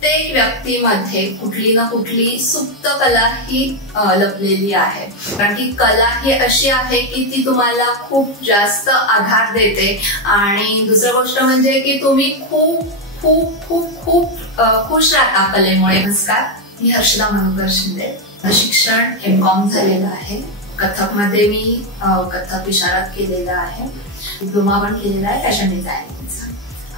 प्रत्येक व्यक्तीमध्ये कुठली ना कुठली सुप्त कला ही लपलेली आहे. कारण की कला ही अशी आहे की ती तुम्हाला खूप जास्त आधार देते. आणि दुसरी गोष्ट म्हणजे की तुम्ही खूप खूप खूप खूप खुश राहता कलेमुळे. नमस्कार, मी हर्षदा मनुकर शिंदे. शिक्षण एम.कॉम झालेलं आहे. कथकमध्ये मी कथक विशारद केलेला आहे. डिप्लोमा पण केलेला आहे फॅशन डिझायनिंगचा.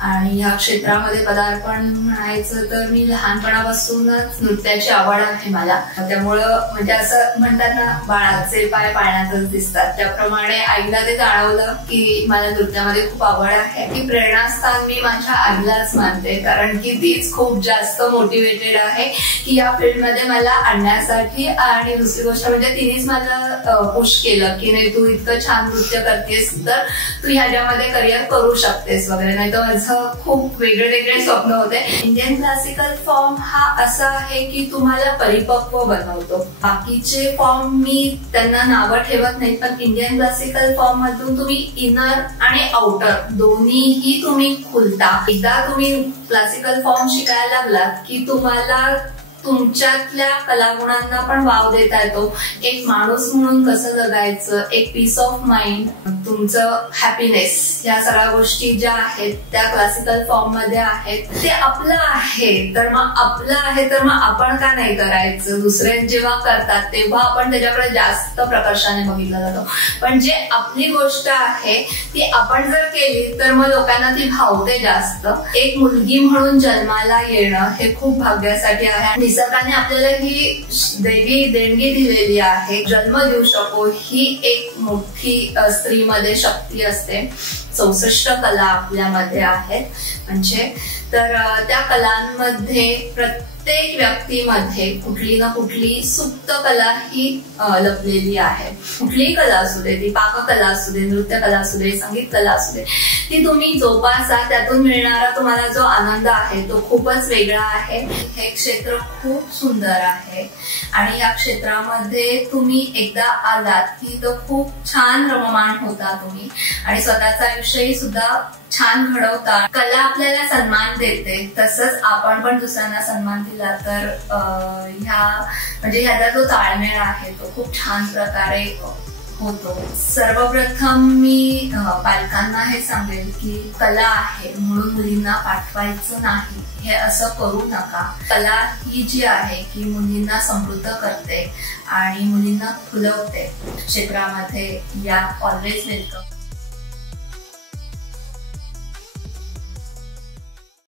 आणि या क्षेत्रामध्ये पदार्पण म्हणायचं तर मी लहानपणापासूनच नृत्याची आवड आहे मला. त्यामुळं म्हणजे असं म्हणतात ना, बाळाचे पाय पाळण्यातच दिसतात, त्याप्रमाणे आईला ते जाणवलं की मला नृत्यामध्ये खूप आवड आहे. ती प्रेरणास्थान मी माझ्या आईलाच मानते, कारण की तीच खूप जास्त मोटिवेटेड आहे की या फील्डमध्ये मला आणण्यासाठी. आणि दुसरी गोष्ट म्हणजे तिनेच मला पुश केलं की नाही, तू इतकं छान नृत्य करतेस तर तू ह्याच्यामध्ये करिअर करू शकतेस वगैरे. नाही तर माझं खूप वेगळे वेगळे स्वप्न होते. इंडियन क्लासिकल फॉर्म हा असा आहे की तुम्हाला परिपक्व बनवतो. बाकीचे फॉर्म मी त्यांना नावं ठेवत नाही, पण इंडियन क्लासिकल फॉर्म मधून तुम्ही इनर आणि आउटर दोन्हीही तुम्ही खुलता. एकदा तुम्ही क्लासिकल फॉर्म शिकायला लागलात की तुम्हाला तुमच्यातल्या कलागुणांना पण वाव देता येतो. एक माणूस म्हणून कसं जगायचं, एक पीस ऑफ माइंड, तुमचं हॅपीनेस, या सगळ्या गोष्टी ज्या आहेत त्या क्लासिकल फॉर्म मध्ये आहेत. ते आपलं आहे तर मग आपलं आहे तर मग आपण का नाही करायचं. दुसरे जेव्हा करतात तेव्हा आपण त्याच्याकडे जास्त प्रकर्षाने बघितलं जातो, पण जे आपली गोष्ट आहे ती आपण जर केली तर मग लोकांना ती भावते जास्त. एक मुलगी म्हणून जन्माला येणं हे खूप भाग्यासाठी आहे. निसर्गाने आपल्याला ही देवी देणगी दिलेली आहे. जन्म देऊ शकतो ही एक मोठी स्त्रीमध्ये शक्ती असते. 64 कला आपल्यामध्ये आहेत. म्हणजे तर त्या कलांमध्ये प्रत्येक व्यक्तीमध्ये कुठली ना कुठली सुप्त कला ही लपलेली आहे. कुठलीही कला असू दे, ती पाककला असू दे, नृत्य कला असू दे, संगीत कला असू दे, ती तुम्ही जोपासा. त्यातून मिळणारा तुम्हाला जो आनंद आहे तो खूपच वेगळा आहे. हे क्षेत्र खूप सुंदर आहे आणि या क्षेत्रामध्ये तुम्ही एकदा आलात की तो खूप छान रममाण होता तुम्ही आणि स्वतःचा आयुष्यही सुद्धा छान घडवता. कला आपल्याला सन्मान देते, तसंच आपण पण दुसऱ्यांना सन्मान दिला तर ह्याचा जो ताळमेळ आहे तो खूप छान प्रकारे होतो. सर्वप्रथम मी पालकांना हे सांगेल की कला आहे म्हणून मुलींना पाठवायचं नाही, हे असं करू नका. कला ही जी आहे की मुलींना समृद्ध करते आणि मुलींना फुलवते. क्षेत्रामध्ये या ऑलवेज वेलकम.